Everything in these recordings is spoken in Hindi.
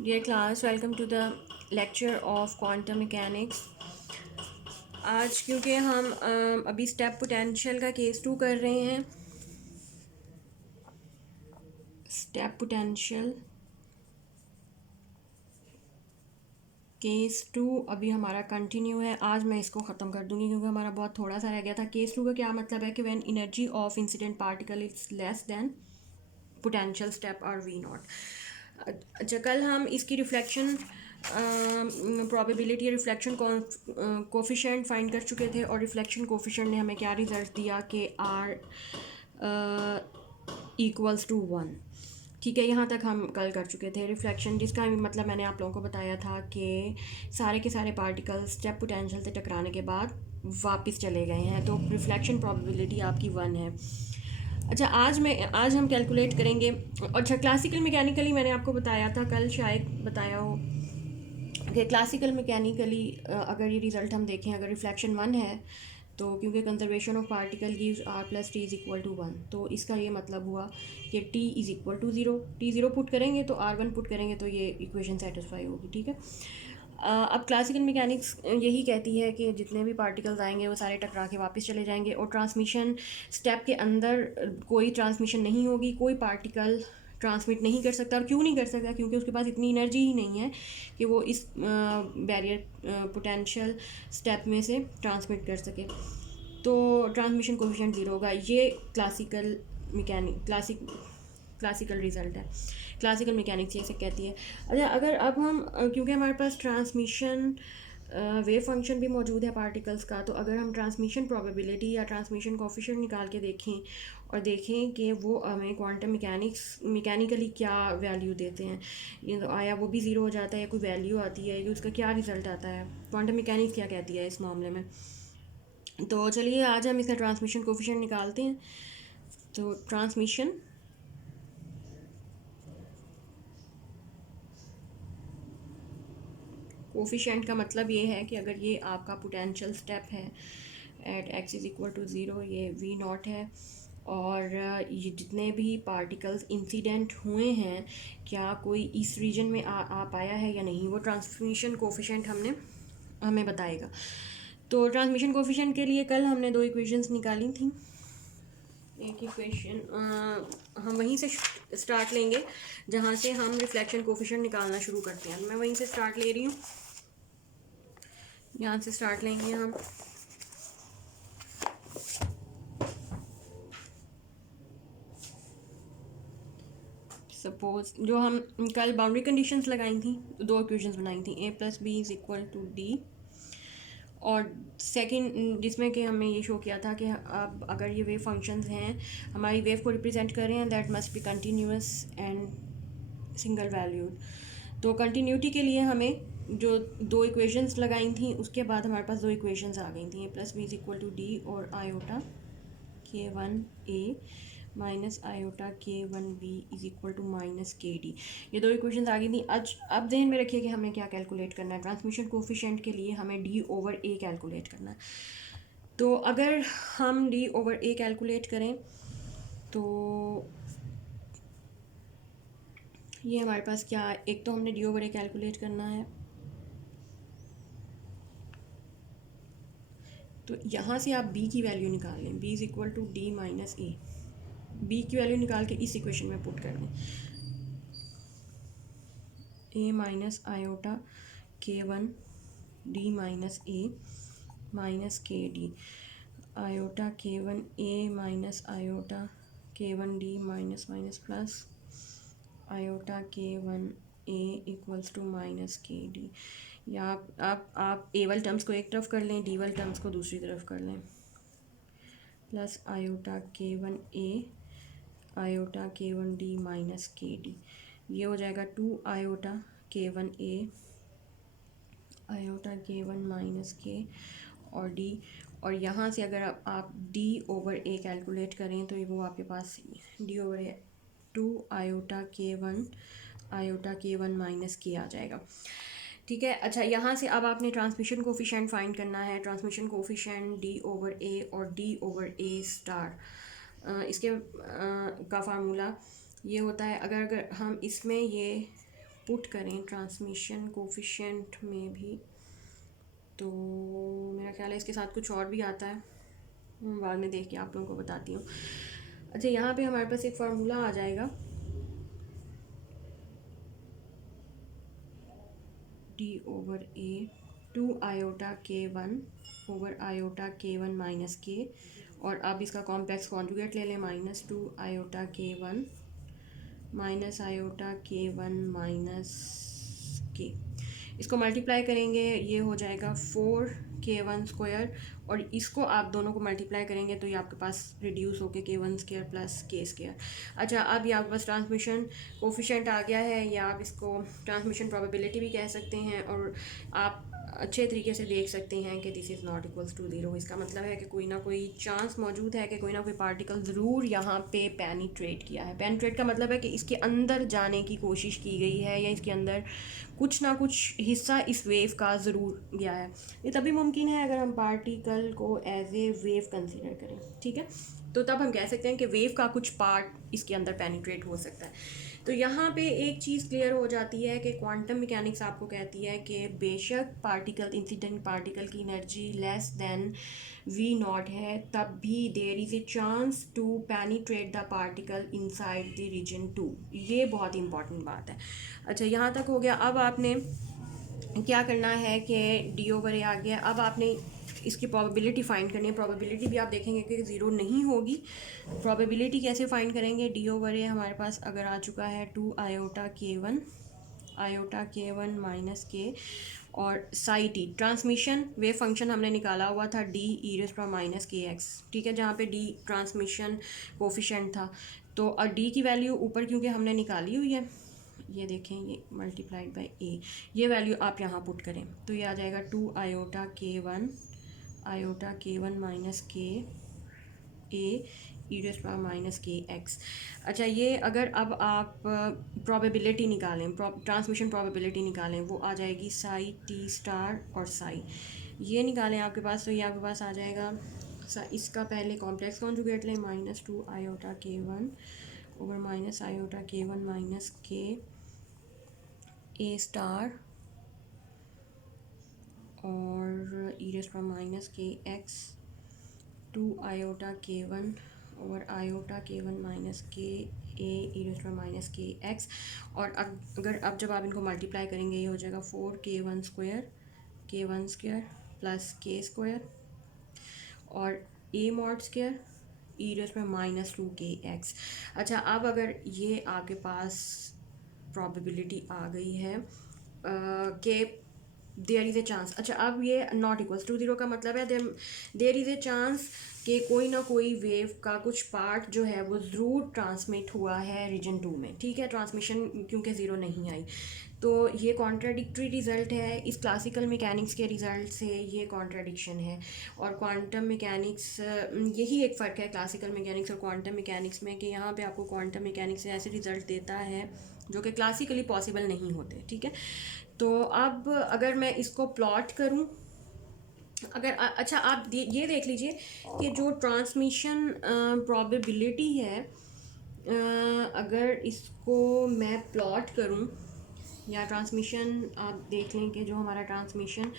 Dear class, welcome to the lecture of quantum mechanics. आज क्योंकि हम अभी स्टेप पोटेंशियल का केस 2 कर रहे हैं। स्टेप पोटेंशियल केस 2 अभी हमारा कंटिन्यू है। आज मैं इसको ख़त्म कर दूंगी क्योंकि हमारा बहुत थोड़ा सा रह गया था। केस 2 का क्या मतलब है कि when energy of incident particle is less than potential step और वी नॉट। अच्छा, कल हम इसकी reflection probability reflection coefficient find कर चुके थे और रिफ्लेक्शन कोफिशेंट ने हमें क्या रिजल्ट दिया कि आर इक्वल्स टू 1। ठीक है, यहाँ तक हम कल कर चुके थे रिफ्लेक्शन, जिसका मतलब मैंने आप लोगों को बताया था कि सारे के सारे पार्टिकल्स स्टेप पोटेंशियल से टकराने के बाद वापस चले गए हैं, तो रिफ्लेक्शन प्रोबेबिलिटी आपकी 1 है। अच्छा, आज हम कैलकुलेट करेंगे। अच्छा, क्लासिकल मैकेनिकली मैंने आपको बताया था कल, शायद बताया हो कि क्लासिकल मैकेनिकली अगर ये रिज़ल्ट हम देखें, अगर रिफ्लेक्शन 1 है तो क्योंकि conservation of particle gives R plus T is equal to 1, तो इसका ये मतलब हुआ कि T is equal to 0। T 0 put करेंगे तो आर 1 पुट करेंगे तो ये इक्वेशन सेटिस्फाई होगी। ठीक है, अब क्लासिकल मैकेनिक्स यही कहती है कि जितने भी पार्टिकल्स आएंगे वो सारे टकरा के वापस चले जाएंगे और ट्रांसमिशन स्टेप के अंदर कोई ट्रांसमिशन नहीं होगी, कोई पार्टिकल ट्रांसमिट नहीं कर सकता। और क्यों नहीं कर सकता? क्योंकि उसके पास इतनी एनर्जी ही नहीं है कि वो इस बैरियर पोटेंशियल स्टेप में से ट्रांसमिट कर सके, तो ट्रांसमिशन कोफिशिएंट 0 होगा। ये क्लासिकल क्लासिकल रिजल्ट है, क्लासिकल मैकेनिक्स ये से कहती है। अच्छा, अगर अब हम क्योंकि हमारे पास ट्रांसमिशन वेव फंक्शन भी मौजूद है पार्टिकल्स का, तो अगर हम ट्रांसमिशन प्रोबेबिलिटी या ट्रांसमिशन कोफिशिएंट निकाल के देखें और देखें कि वो हमें क्वांटम मैकेनिकली क्या वैल्यू देते हैं, ये तो आया वो भी ज़ीरो हो जाता है, कोई वैल्यू आती है, कि उसका क्या रिज़ल्ट आता है, क्वांटम मैकेनिक्स क्या कहती है इस मामले में। तो चलिए आज हम इसका ट्रांसमिशन कोफिशिएंट निकालते हैं। तो ट्रांसमिशन कोफिशिएंट का मतलब ये है कि अगर ये आपका पोटेंशियल स्टेप है at X is equal to 0, ये वी नॉट है, और ये जितने भी पार्टिकल्स इंसिडेंट हुए हैं, क्या कोई इस रीजन में आ पाया है या नहीं, वो ट्रांसमिशन कोफिशिएंट हमें बताएगा। तो ट्रांसमिशन कोफिशिएंट के लिए कल हमने दो इक्वेशंस निकाली थी। एक इक्वेशन हम वहीं से स्टार्ट लेंगे जहाँ से हम रिफ्लेक्शन कोफिशिएंट निकालना शुरू करते हैं। मैं वहीं से स्टार्ट ले रही हूँ, यहाँ से स्टार्ट लेंगे हम। सपोज जो हम कल बाउंड्री कंडीशंस लगाई थी, तो दो इक्वेशंस बनाई थी, A plus B is equal to D, और सेकंड जिसमें कि हमें ये शो किया था कि अब अगर ये वेव फंक्शंस हैं, हमारी वेव को रिप्रेजेंट कर रहे हैं, that must be continuous and single valued. तो कंटिन्यूटी के लिए हमें जो दो इक्वेशंस लगाई थी, उसके बाद हमारे पास दो इक्वेशंस आ गई थी, A plus B is equal to D और iota k1a minus iota k1b is equal to minus k d। ये दो इक्वेशंस आ गई थी। अब ध्यान में रखिए कि हमें क्या कैलकुलेट करना है। ट्रांसमिशन कोफिशिएंट के लिए हमें d ओवर a कैलकुलेट करना है। तो अगर हम d ओवर a कैलकुलेट करें तो ये हमारे पास क्या, एक तो हमने d ओवर a कैलकुलेट करना है, तो यहाँ से आप b की वैल्यू निकाल लें, b is equal to d minus a। b की वैल्यू निकाल के इस इक्वेशन में पुट कर दें, a minus iota k1 d minus a minus K D, iota k1 a minus iota k1 d minus minus plus iota k1 a equals to minus K D. या आप ए वाले टर्म्स को एक तरफ कर लें, डी वाले टर्म्स को दूसरी तरफ कर लें, plus iota k1 a iota k1 d minus K D. ये हो जाएगा 2 iota k1 a iota k1 minus के और d, और यहाँ से अगर आप d ओवर a कैलकुलेट करें तो ये वो आपके पास d over a 2 iota k1 minus के आ जाएगा। ठीक है। अच्छा, यहाँ से अब आपने ट्रांसमिशन कोफिशिएंट फाइंड करना है। Transmission coefficient d over a और d ओवर a स्टार, इसके का फार्मूला ये होता है, अगर हम इसमें ये पुट करें ट्रांसमिशन कोफिशिएंट में भी, तो मेरा ख्याल है इसके साथ कुछ और भी आता है, बाद में देख के आप लोगों को बताती हूँ। अच्छा, यहाँ पे हमारे पास एक फार्मूला आ जाएगा D/A 2 iota K1 over iota K1 minus के, और अब इसका कॉम्प्लेक्स कॉन्जुगेट ले लें, -2 iota K1 minus iota K1 minus के। इसको मल्टीप्लाई करेंगे, ये हो जाएगा 4K1 स्क्वायर, और इसको आप दोनों को मल्टीप्लाई करेंगे तो ये आपके पास रिड्यूस होके K1 square plus K square. अच्छा, अब ये आपके पास ट्रांसमिशन कोफिशिएंट आ गया है, या आप इसको ट्रांसमिशन प्रोबेबिलिटी भी कह सकते हैं, और आप अच्छे तरीके से देख सकते हैं कि this is not equals to zero. इसका मतलब है कि कोई ना कोई चांस मौजूद है कि कोई ना कोई पार्टिकल ज़रूर यहाँ पे पेनिट्रेट किया है। पेनिट्रेट का मतलब है कि इसके अंदर जाने की कोशिश की गई है, या इसके अंदर कुछ ना कुछ हिस्सा इस वेव का ज़रूर गया है। ये तभी मुमकिन है अगर हम पार्टिकल को एज ए वेव कंसीडर करें, ठीक है। तो तब हम कह सकते हैं कि वेव का कुछ पार्ट इसके अंदर पेनिट्रेट हो सकता है। तो यहाँ पे एक चीज़ क्लियर हो जाती है कि क्वांटम मैकेनिक्स आपको कहती है कि बेशक पार्टिकल, इंसिडेंट पार्टिकल की एनर्जी लेस देन V0 है, तब भी there is a chance to penetrate the particle inside the region 2। ये बहुत इंपॉर्टेंट बात है। अच्छा, यहाँ तक हो गया। अब आपने क्या करना है कि D/A आ गया, अब आपने इसकी प्रोबेबिलिटी फाइंड करनी है। प्रोबेबिलिटी भी आप देखेंगे कि ज़ीरो नहीं होगी। प्रोबेबिलिटी कैसे फाइंड करेंगे? D/A हमारे पास अगर आ चुका है 2 आयोटा K1 माइनस के, और Sai T transmission wave function हमने निकाला हुआ था D(e⁻⁻kx), ठीक है, जहाँ पे D ट्रांसमिशन कोफिशिएंट था। तो और D की वैल्यू ऊपर क्योंकि हमने निकाली हुई है, ये देखें, ये मल्टीप्लाइड बाय A, ये वैल्यू आप यहाँ पुट करें तो ये आ जाएगा 2 आयोटा K1 माइनस के e⁻⁻kx। अच्छा, ये अगर अब आप प्रोबेबिलिटी निकालें, ट्रांसमिशन प्रोबेबिलिटी निकालें, वो आ जाएगी साई टी स्टार और साई, ये निकालें आपके पास, तो ये आपके पास आ जाएगा। इसका पहले कॉम्प्लेक्स कॉन्जुगेट लें, -2 iota K1 over minus iota K1 minus के A स्टार और e⁻⁻kx 2 iota K1 over iota K1 minus के e⁻⁻kx। और अगर अब जब आप इनको मल्टीप्लाई करेंगे, ये हो जाएगा 4K1 square plus K square और A मॉड स्क्वायर e⁻⁻2kx। अच्छा, अब अगर ये आपके पास प्रोबेबिलिटी आ गई है कि देयर इज़ ए चांस। अच्छा, अब ये नॉट इक्वल्स टू ज़ीरो का मतलब है देयर इज़ ए चांस कि कोई ना कोई वेव का कुछ पार्ट जो है वो ज़रूर ट्रांसमिट हुआ है रीजन 2 में, ठीक है। ट्रांसमिशन क्योंकि ज़ीरो नहीं आई, तो ये कॉन्ट्राडिक्टरी रिज़ल्ट है इस क्लासिकल मैकेनिक्स के रिज़ल्ट से, ये कॉन्ट्राडिक्शन है। और क्वांटम मैकेनिक्स, यही एक फ़र्क है क्लासिकल मैकेनिक्स और क्वांटम मैकेनिक्स में, कि यहाँ पे आपको क्वांटम मैकेनिक्स ऐसे रिज़ल्ट देता है जो कि क्लासिकली पॉसिबल नहीं होते, ठीक है। तो अब अगर मैं इसको प्लॉट करूँ, अगर अच्छा आप ये देख लीजिए कि जो ट्रांसमिशन प्रोबेबिलिटी है, अगर इसको मैं प्लॉट करूँ, या ट्रांसमिशन आप देख लें कि जो हमारा ट्रांसमिशन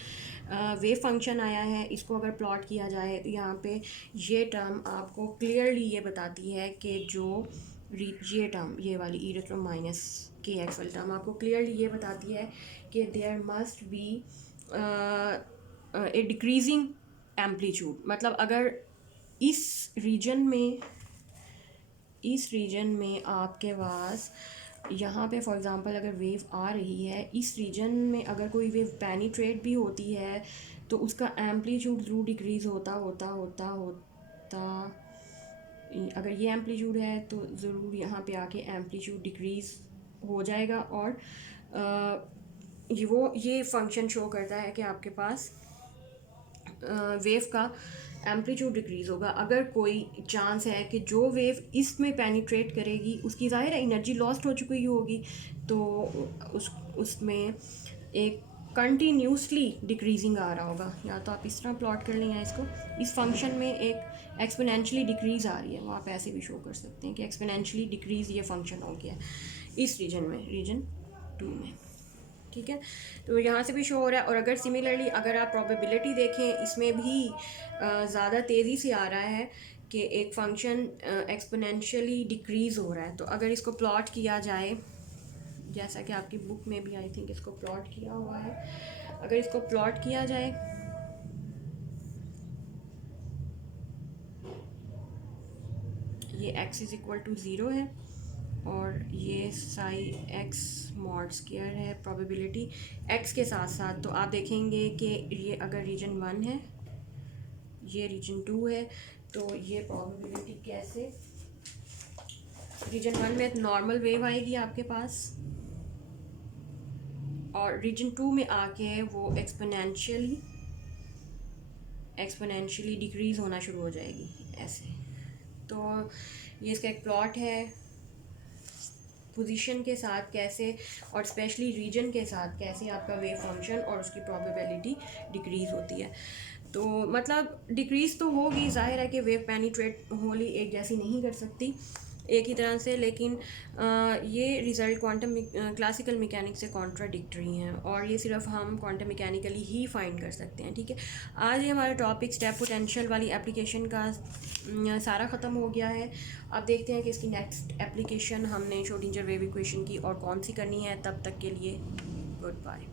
वेव फंक्शन आया है, इसको अगर प्लॉट किया जाए तो यहाँ पे ये टर्म आपको क्लियरली ये बताती है कि जो ये टर्म, ये वाली e⁻⁻kx वाली टर्म आपको क्लियरली ये बताती है कि there must be a decreasing amplitude. मतलब अगर इस रीजन में आपके पास यहाँ पे फॉर एग्ज़ाम्पल अगर वेव आ रही है, इस रीजन में अगर कोई वेव पेनिट्रेट भी होती है तो उसका एम्पलीट्यूड ज़रूर डिक्रीज़ होता, अगर ये एम्पलीट्यूड है तो ज़रूर यहाँ पे आके एम्पलीट्यूड डिक्रीज़ हो जाएगा। और ये फंक्शन शो करता है कि आपके पास वेव का एम्पलीट्यूड डिक्रीज़ होगा। अगर कोई चांस है कि जो वेव इसमें पेनिट्रेट करेगी उसकी ज़ाहिर है एनर्जी लॉस्ट हो चुकी होगी, तो उसमें एक कंटिन्यूसली डिक्रीजिंग आ रहा होगा। या तो आप इस तरह प्लॉट कर लें, या इसको इस फंक्शन में एक एक्सपोनेंशियली डिक्रीज़ आ रही है, वो आप ऐसे भी शो कर सकते हैं कि एक्सपोनेंशियली डिक्रीज़ ये फंक्शन हो गया इस रीजन में, रीजन 2 में, ठीक है। तो यहाँ से भी शो हो रहा है। और अगर सिमिलरली अगर आप प्रोबेबिलिटी देखें, इसमें भी ज़्यादा तेज़ी से आ रहा है कि एक फंक्शन एक्सपोनेंशियली डिक्रीज़ हो रहा है। तो अगर इसको प्लॉट किया जाए, जैसा कि आपकी बुक में भी आई थिंक इसको प्लॉट किया हुआ है, अगर इसको प्लॉट किया जाए, ये x इज़ इक्वल टू 0 है और ये साई x मॉड स्क्वायर है प्रोबेबिलिटी x के साथ साथ। तो आप देखेंगे कि ये अगर रीजन 1 है, ये रीजन 2 है, तो ये प्रोबेबिलिटी कैसे, रीजन 1 में नॉर्मल वेव आएगी आपके पास और रीजन 2 में आके वो एक्सपोनेंशियली डिक्रीज़ होना शुरू हो जाएगी ऐसे। तो ये इसका एक प्लॉट है, पोजीशन के साथ कैसे और स्पेशली रीजन के साथ कैसे आपका वेव फंक्शन और उसकी प्रोबेबिलिटी डिक्रीज़ होती है। तो मतलब डिक्रीज़ तो होगी, जाहिर है कि वेव पेनिट्रेट होली एक जैसी नहीं कर सकती एक ही तरह से, लेकिन ये रिज़ल्ट क्वांटम क्लासिकल मैकेनिक्स से कॉन्ट्राडिक्टरी हैं और ये सिर्फ हम क्वांटम मैकेनिकली ही फाइंड कर सकते हैं, ठीक है। आज ये हमारा टॉपिक स्टेप पोटेंशियल वाली एप्लीकेशन का सारा ख़त्म हो गया है। अब देखते हैं कि इसकी नेक्स्ट एप्लीकेशन हमने श्रोडिंगर वेव इक्वेशन की और कौन सी करनी है। तब तक के लिए गुड बाय।